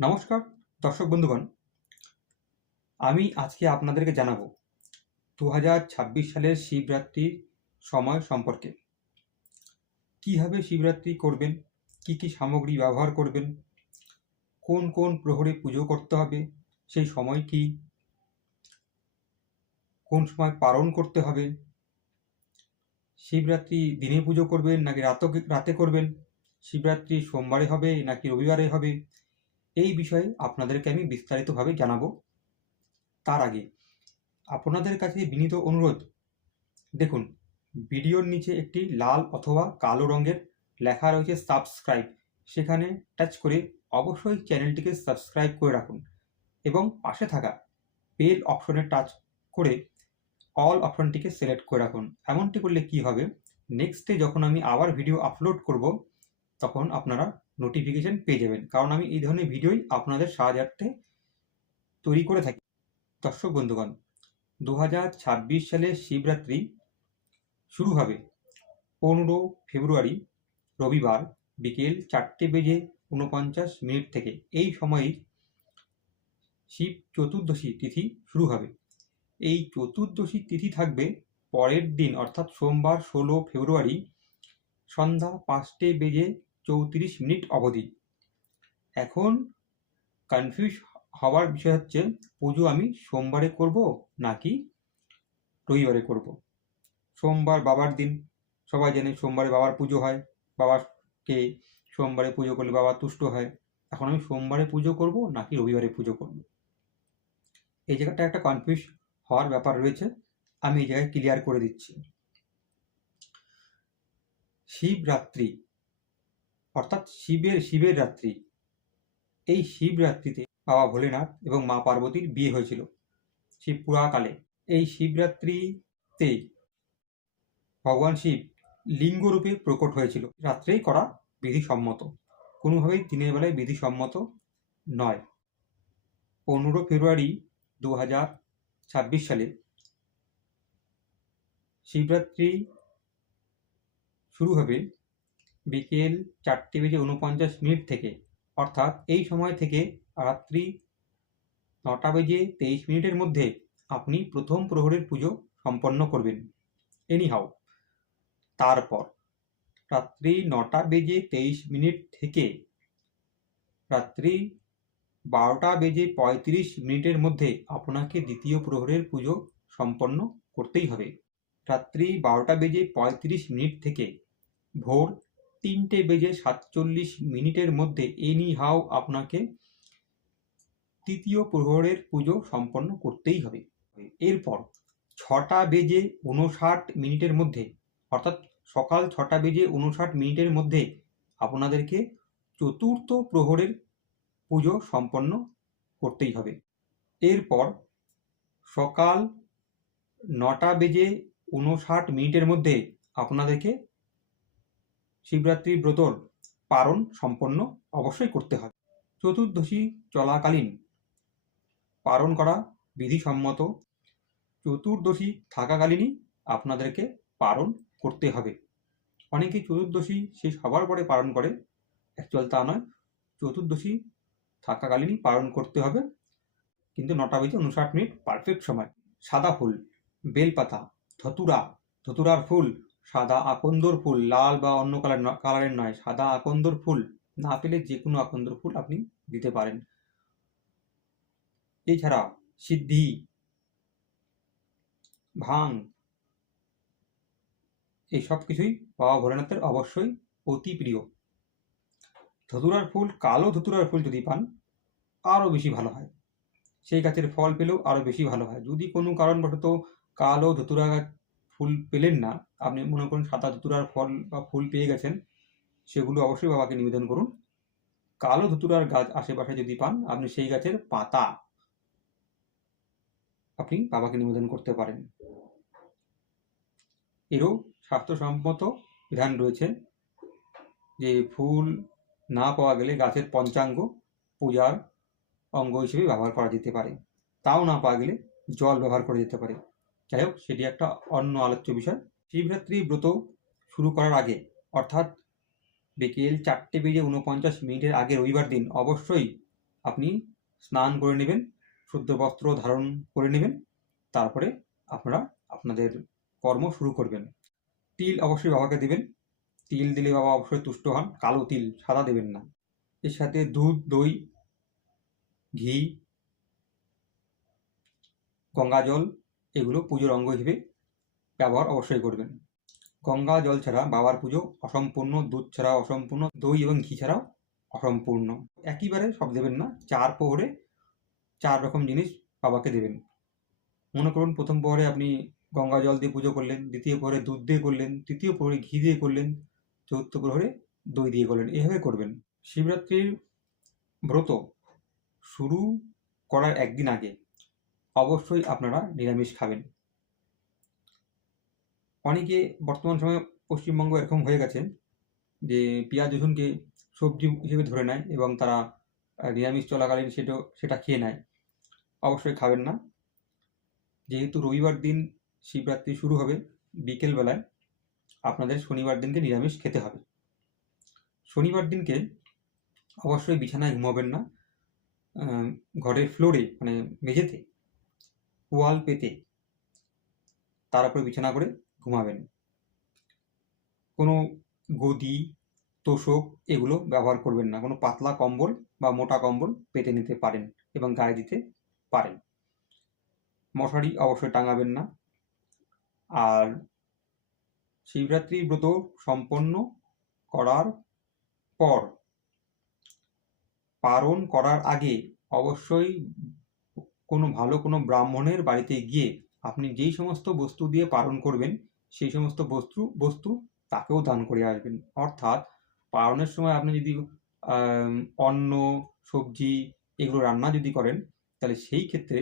নমস্কার দর্শক বন্ধুগণ, আমি আজকে আপনাদেরকে জানাবো 2026 সালের শিবরাত্রির সময় সম্পর্কে। কিভাবে শিবরাত্রি করবেন, কি কি সামগ্রী ব্যবহার করবেন, কোন কোন প্রহরে পুজো করতে হবে, সেই সময় কি, কোন সময় পালন করতে হবে, শিবরাত্রি দিনে পুজো করবেন নাকি রাতে করবেন, শিবরাত্রি সোমবারে হবে নাকি রবিবারে হবে, এই বিষয়ে আপনাদেরকে আমি বিস্তারিতভাবে জানাবো। তার আগে আপনাদের কাছে বিনীত অনুরোধ, দেখুন ভিডিওর নিচে একটি লাল অথবা কালো রঙের লেখা রয়েছে সাবস্ক্রাইব, সেখানে টাচ করে অবশ্যই চ্যানেলটিকে সাবস্ক্রাইব করে রাখুন এবং পাশে থাকা বেল অপশনে টাচ করে অল অপশনটিকে সিলেক্ট করে রাখুন। এমনটি করলে কি হবে, নেক্সটে যখন আমি আবার ভিডিও আপলোড করব তখন আপনারা নোটিফিকেশন পেয়ে যাবেন, কারণ আমি এই ধরনের ভিডিওই আপনাদের সাহায্যার্থে তৈরি করে থাকি। দর্শক বন্ধুগণ, 2026 সালের শিবরাত্রি শুরু হবে 15 ফেব্রুয়ারি রবিবার বিকেল 4:49 থেকে। এই সময়েই শিব চতুর্দশী তিথি শুরু হবে। এই চতুর্দশী তিথি থাকবে পরের দিন অর্থাৎ সোমবার 16 ফেব্রুয়ারি সন্ধ্যা 5:34 অবধি। এখন কনফিউজ হওয়ার বিষয় হচ্ছে, পুজো আমি সোমবারে করব নাকি রবিবারে করব। সোমবার বাবার দিন, সবাই জানে সোমবারে বাবার পুজো হয়, বাবাকে সোমবারে পুজো করলে বাবা তুষ্ট হয়। এখন আমি সোমবারে পুজো করব নাকি রবিবারে পুজো করব, এই জায়গাটা একটা কনফিউজ হওয়ার ব্যাপার রয়েছে, আমি এই জায়গায় ক্লিয়ার করে দিচ্ছি। শিবরাত্রি অর্থাৎ শিবের রাত্রি, এই শিবরাত্রিতে বাবা ভোলেনাথ এবং মা পার্বতীর বিয়ে হয়েছিল শিব পুরাকালে। এই শিবরাত্রিতে ভগবান শিব লিঙ্গরূপে প্রকট হয়েছিল। রাত্রেই করা বিধিসম্মত, কোনোভাবেই দিনের বেলায় বিধিসম্মত নয়। 15 ফেব্রুয়ারি 2026 সালে শিবরাত্রি শুরু হবে বিকেল 4:49 থেকে, অর্থাৎ এই সময় থেকে রাত্রি 9:23 মধ্যে আপনি প্রথম প্রহরের পুজো সম্পন্ন করবেন। এনিহাও, তারপর রাত্রি 9:23 থেকে রাত্রি 12:35 মধ্যে আপনাকে দ্বিতীয় প্রহরের পুজো সম্পন্ন করতেই হবে। রাত্রি 12:35 থেকে ভোর 3:47 মধ্যে এনিহাও আপনাকে তৃতীয় প্রহরের পুজো সম্পন্ন করতেই হবে। এরপর 6:59 মধ্যে, অর্থাৎ সকাল 6:59 মধ্যে আপনাদেরকে চতুর্থ প্রহরের পুজো সম্পন্ন করতেই হবে। এরপর সকাল 9:59 মধ্যে আপনাদেরকে শিবরাত্রি ব্রতর পারণ সম্পন্ন অবশ্যই করতে হবে। চতুর্দশী চলাকালীন পালন করা বিধিসম্মত, চতুর্দশী থাকাকালীনই আপনাদেরকে পালন করতে হবে। অনেকে চতুর্দশী শেষ হবার পরে পালন করে, অ্যাকচুয়াল তা নয়, চতুর্দশী থাকাকালীনই পালন করতে হবে। কিন্তু 9:59 পারফেক্ট সময়। সাদা ফুল, বেলপাতা, ধতুরার ফুল, সাদা আকন্দর ফুল, লাল বা অন্য কালারের নয়, সাদা আকন্দর ফুল, না পেলে যে কোনো আকন্দর ফুল আপনি দিতে পারেন। এছাড়া সিদ্ধি, ভাং, এই সব কিছুই বাবা ভোলেনাথের অবশ্যই অতি প্রিয়। ধতুরার ফুল, কালো ধতুরার ফুল যদি পান আরও বেশি ভালো হয়, সেই গাছের ফল পেলেও আরও বেশি ভালো হয়। যদি কোনো কারণবশত কালো ধতুরা ফুল পেলেন না, আপনি মনে করুন সাদা ধতুরার ফল বা ফুল পেয়ে গেছেন, সেগুলো অবশ্যই বাবাকে নিবেদন করুন। কালো ধতুরার গাছ আশেপাশে যদি পান, আপনি সেই গাছের পাতা আপনি বাবাকে নিবেদন করতে পারেন। এরও স্বাস্থ্যসম্মত বিধান রয়েছে যে ফুল না পাওয়া গেলে গাছের পঞ্চাঙ্গ পূজার অঙ্গ হিসেবে ব্যবহার করা যেতে পারে, তাও না পাওয়া গেলে জল ব্যবহার করা যেতে পারে। যাই হোক, সেটি একটা অন্য আলোচ্য বিষয়। শিবরাত্রি ব্রত শুরু করার আগে, অর্থাৎ বিকেল 4:49 আগে রবিবার দিন অবশ্যই আপনি স্নান করে নেবেন, শুদ্ধ বস্ত্র ধারণ করে নেবেন, তারপরে আপনারা আপনাদের কর্ম শুরু করবেন। তিল অবশ্যই বাবাকে দেবেন, তিল দিলে বাবা অবশ্যই তুষ্ট হন, কালো তিল, সাদা দেবেন না। এর সাথে দুধ, দই, ঘি, গঙ্গা জল এগুলো পুজোর অঙ্গ হিসেবে ব্যবহার অবশ্যই করবেন। গঙ্গা জল ছাড়া বাবার পুজো অসম্পূর্ণ, দুধ ছাড়া অসম্পূর্ণ, দই এবং ঘি ছাড়াও অসম্পূর্ণ। একইবারে সব দেবেন না, 4 প্রহরে 4 রকম জিনিস বাবাকে দেবেন। মনে করুন প্রথম প্রহরে আপনি গঙ্গা জল দিয়ে পুজো করলেন, দ্বিতীয় প্রহরে দুধ দিয়ে করলেন, তৃতীয় প্রহরে ঘি দিয়ে করলেন, চতুর্থ প্রহরে দই দিয়ে করলেন, এভাবে করবেন। শিবরাত্রির ব্রত শুরু করার একদিন আগে অবশ্যই আপনারা নিরামিষ খাবেন। অনেকে বর্তমান সময়ে পশ্চিমবঙ্গ এরকম হয়ে গেছে যে পেঁয়াজ রসুনকে সবজি হিসেবে ধরে নেয় এবং তারা নিরামিষ চলাকালীন সেটা খেয়ে নেয়। অবশ্যই খাবেন না। যেহেতু রবিবার দিন শিবরাত্রি শুরু হবে, বিকেলবেলায় আপনাদের শনিবার দিনকে নিরামিষ খেতে হবে। শনিবার দিনকে অবশ্যই বিছানায় ঘুমাবেন না, ঘরের ফ্লোরে মানে মেঝেতে ওয়াল পেতে তার উপরে বিছানা করে ঘুমাবেন। কোনো গদি, তোশক এগুলো ব্যবহার করবেন না। কোনো পাতলা কম্বল বা মোটা কম্বল পেতে নিতে পারেন এবং গায়ে দিতে পারেন। মশারি অবশ্যই টাঙাবেন না। আর শিবরাত্রি ব্রত সম্পন্ন করার পর পারণ করার আগে অবশ্যই কোনো ব্রাহ্মণের বাড়িতে গিয়ে আপনি যেই সমস্ত বস্তু দিয়ে পারণ করবেন সেই সমস্ত বস্তু তাকেও দান করে আসবেন। অর্থাৎ পারণের সময় আপনি যদি অন্ন, সবজি এগুলো রান্না যদি করেন, তাহলে সেই ক্ষেত্রে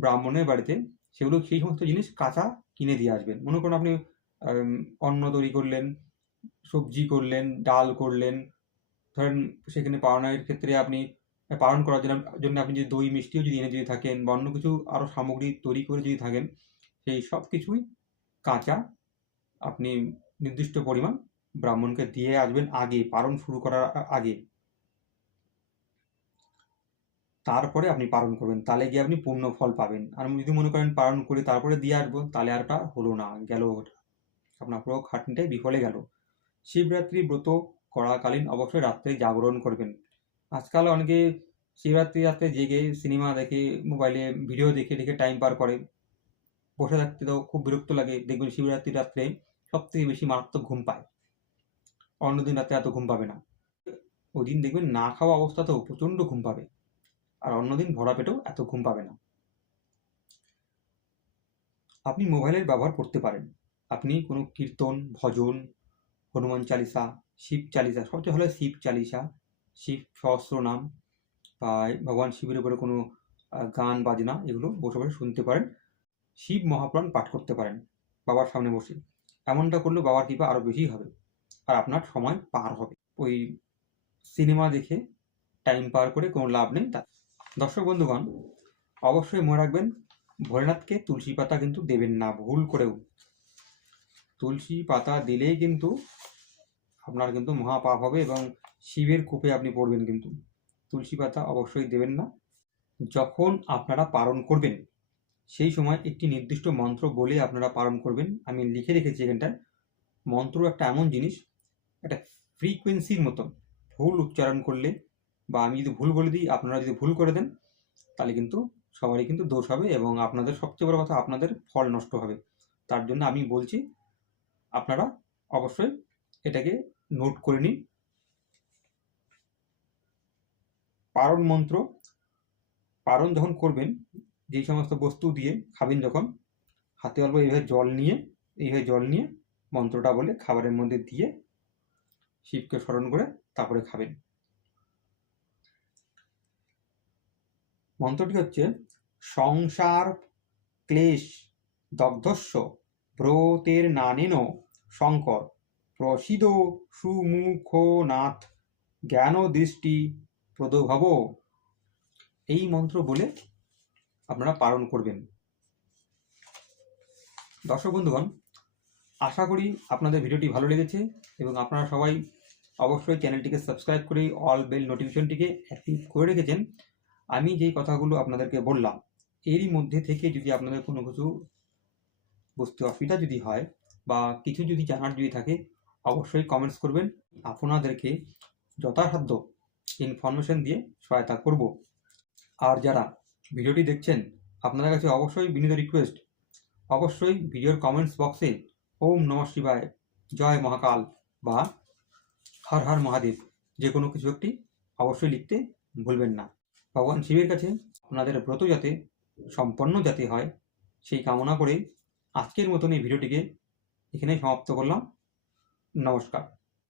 ব্রাহ্মণের বাড়িতে সেই সমস্ত জিনিস কাঁচা কিনে দিয়ে আসবেন। মনে করুন আপনি অন্ন তৈরি করলেন, সবজি করলেন, ডাল করলেন, ধরেন সেখানে পারণের ক্ষেত্রে আপনি পালন করার জন্য আপনি যদি দই মিষ্টিও যদি এনে যদি থাকেন বা অন্য কিছু আরও সামগ্রী তৈরি করে যদি থাকেন, সেই সব কিছুই কাঁচা আপনি নির্দিষ্ট পরিমাণ ব্রাহ্মণকে দিয়ে আসবেন আগে, পালন শুরু করার আগে। তারপরে আপনি পালন করবেন, তাহলে গিয়ে আপনি পূর্ণ ফল পাবেন। আর যদি মনে করেন পালন করে তারপরে দিয়ে আসবো, তাহলে আর ওটা হলো না, গেল ওটা, আপনার পুরো খাটনিটাই বিফলে গেল। শিবরাত্রি ব্রত করাকালীন অবশ্যই রাত্রে জাগরণ করবেন। আজকাল অনেকে শিবরাত্রি রাত্রে জেগে সিনেমা দেখে, মোবাইলে ভিডিও দেখে দেখে টাইম পার করে। বসে থাকতে তো খুব বিরক্ত লাগে। দেখবেন শিবরাত্রি রাত্রে সব থেকে বেশি মারাত্মক ঘুম পায়, অন্যদিন রাত্রে এত ঘুম পাবে না। ওই দিন দেখবেন না খাওয়া অবস্থাতেও প্রচণ্ড ঘুম পাবে, আর অন্যদিন ভরা পেটেও এত ঘুম পাবে না। আপনি মোবাইলের ব্যবহার করতে পারেন। আপনি কোনো কীর্তন, ভজন, হনুমান চালিসা, শিব চালিসা, সবচেয়ে হলো শিব চালিসা, শিব সহস্রনাম বা ভগবান শিবের উপরে কোনো গান বাজনা এগুলো বসে বসে শুনতে পারেন। শিব মহাপুরাণ পাঠ করতে পারেন বাবার সামনে বসে। এমনটা করলে বাবার কৃপা আরও বেশি হবে আর আপনার সময় পার হবে। ওই সিনেমা দেখে টাইম পার করে কোনো লাভ নেই। দর্শক বন্ধুগণ, অবশ্যই মনে রাখবেন, ভোলেনাথকে তুলসী পাতা কিন্তু দেবেন না ভুল করেও। তুলসী পাতা দিলেই কিন্তু আপনার কিন্তু মহাপাপ হবে এবং শিবের কূপে আপনি পড়বেন। কিন্তু তুলসী পাতা অবশ্যই দেবেন না। যখন আপনারা পালন করবেন সেই সময় একটি নির্দিষ্ট মন্ত্র বলে আপনারা পালন করবেন। আমি লিখে রেখেছি এখানটায়। মন্ত্র একটা এমন জিনিস, একটা ফ্রিকোয়েন্সির মতন। ভুল উচ্চারণ করলে বা আমি যদি ভুল বলে দিই, আপনারা যদি ভুল করে দেন, তাহলে কিন্তু সবারই কিন্তু দোষ হবে এবং আপনাদের সবচেয়ে বড় কথা, আপনাদের ফল নষ্ট হবে। তার জন্য আমি বলছি, আপনারা অবশ্যই এটাকে নোট করে নিন। পারণ মন্ত্র, পারণ যখন করবেন, যেই সমস্ত বস্তু দিয়ে খাবেন, যখন হাতে অল্প এইভাবে জল নিয়ে মন্ত্রটা বলে খাবারের মধ্যে দিয়ে শিবকে স্মরণ করে তারপরে খাবেন। মন্ত্রটি হচ্ছে, সংসার ক্লেশ দগ্ধস্য ব্রতের নানেন শঙ্কর প্রসিদ সুমুখনাথ জ্ঞান দৃষ্টি প্রদভব। এই মন্ত্র বলে আপনারা পালন করবেন। দর্শক বন্ধুগণ, আশা করি আপনাদের ভিডিওটি ভালো লেগেছে এবং আপনারা সবাই অবশ্যই চ্যানেলটিকে সাবস্ক্রাইব করে অল বেল নোটিফিকেশনটিকে অ্যাক্টিভ করে রেখেছেন। আমি যেই কথাগুলো আপনাদেরকে বললাম এরই মধ্যে থেকে যদি আপনাদের কোনো কিছু বুঝতে অসুবিধা যদি হয় বা কিছু যদি জানার যদি থাকে অবশ্যই কমেন্টস করবেন। আপনাদেরকে যথাসাধ্য ইনফরমেশন দিয়ে সহায়তা করব। আর যারা ভিডিওটি দেখছেন আপনাদের কাছে অবশ্যই বিনীত রিকোয়েস্ট, অবশ্যই ভিডিওর কমেন্টস বক্সে ওম নমঃ শিবায়, জয় মহাকাল বা হর হর মহাদেব যে কোনো কিছু একটি অবশ্যই লিখতে ভুলবেন না। ভগবান শিবের কাছে আপনাদের ব্রত যাতে সম্পন্ন যাতে হয় সেই কামনা করে আজকের মতন এই ভিডিওটিকে এখানেই সমাপ্ত করলাম। নমস্কার।